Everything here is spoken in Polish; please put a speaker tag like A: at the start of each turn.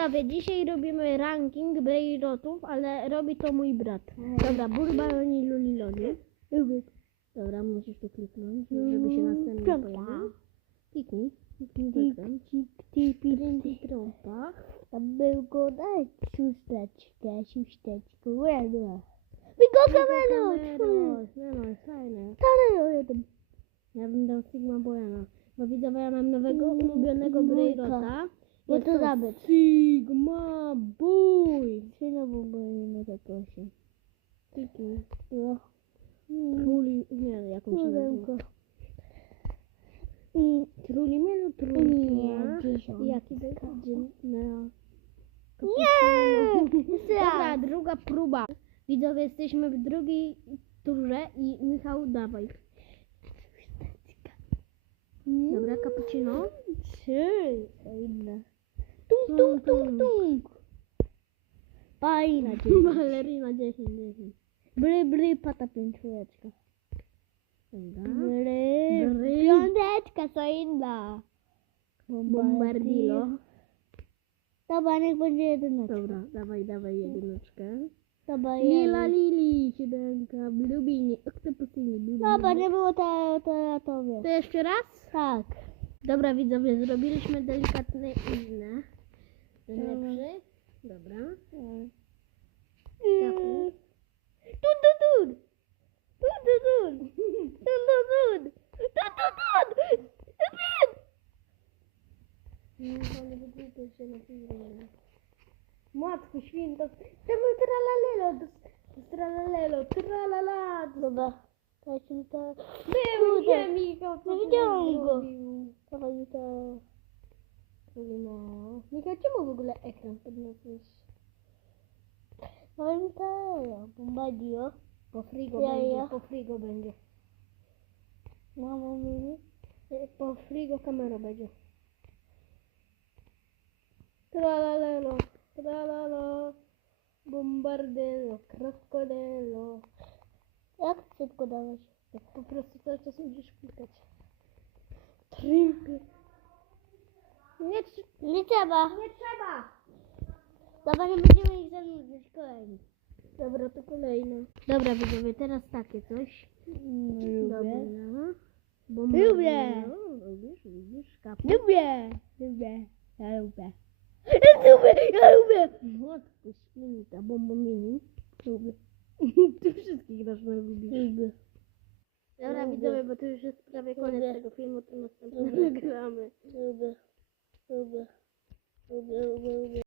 A: Widzowie, dzisiaj robimy ranking Brainrotów, ale robi to mój brat. Dobra, Bulbaroni Luliloni. Dobra, musisz tu kliknąć, żeby się następnie pojawił. Kliknij. Kliknij. Trędzi trąba.
B: Tam był go dać siósteczkę, siósteczkę, ładna. Wygo kamerą!
A: Kameros, No, no, fajne.
B: Kamerą!
A: Ja bym dał Sigma Boyana. Bo widzowie, ja mam nowego ulubionego
B: Dwójka. Bo
A: Jest
B: to zabyt.
A: Sigma Boy.
B: Znowu boję na zakosie.
A: Kliknij.
B: No.
A: Truli, nie, jakąś nazwę.
B: Pudełko. I
A: Trulimelu
B: nie,
A: trulimia.
B: dziesiąt.
A: Jaki będzie? No.
B: Nie!
A: Dobra, druga próba. Widzowie, jesteśmy w drugiej turze i Michał, dawaj. Dobra, cappuccino.
B: Trzy. To inne. Tung, tung, tung. Fajna dziewczyna.
A: Balerina 10, 10.
B: Bry, bry, pata.
A: Dobra.
B: Bry,
A: Bry.
B: piąteczka, co inna.
A: Bombardilo.
B: Dobra, niech będzie jedyneczka.
A: Dobra, dawaj, dawaj jedyneczkę.
B: Dobra,
A: Lila. Lili, siódemka, Blubini, Octopussini, Blubini.
B: Dobra, nie było to, to ja to wiem.
A: To jeszcze raz?
B: Tak.
A: Dobra widzowie, zrobiliśmy delikatne inne. Lepszy. Dobra.
B: Mm. Tun, tun, tun. Tun, tun, tun. Tun, tun, tun. Tun, tun, tun.
A: Matko święta, czemu tralalelo, tralalelo, tralala.
B: Dobra. Dajcie mi to.
A: Było ty
B: widziałam go. Dawaj mi to.
A: No. Michał, czemu w ogóle ekran podniosłeś?
B: Dawaj mi to. Bombardio.
A: Po frigo
B: Ja,
A: będzie,
B: ja.
A: po frigo będzie.
B: Mamo mini.
A: E, Po frigo kamera będzie. Tralalelo, tralala, bombardello, krokodello.
B: Jak szybko dałeś?
A: Tak po prostu cały czas musisz klikać. Trimpy. Nie, tr-
B: Nie trzeba.
A: nie trzeba!
B: Dobra, nie będziemy ich zanudzać kolejny.
A: Dobra, to kolejne. Dobra, widzowie, teraz takie coś.
B: No, lubię.
A: Dobra.
B: Lubię.
A: Lubisz, widzisz, kapu.
B: Lubię. Lubię. Ja lubię. Ja lubię. Ja lubię.
A: Matko święta, bombomini.
B: Lubię.
A: Ty wszystkich dasz na lubisz.
B: Lubię.
A: Dobra, widzowie, bo to już jest prawie koniec
B: Lubię.
A: tego filmu, to następnie
B: Lubię.
A: nagramy.
B: Lubię. Lubię. Lubię, lubię, lubię.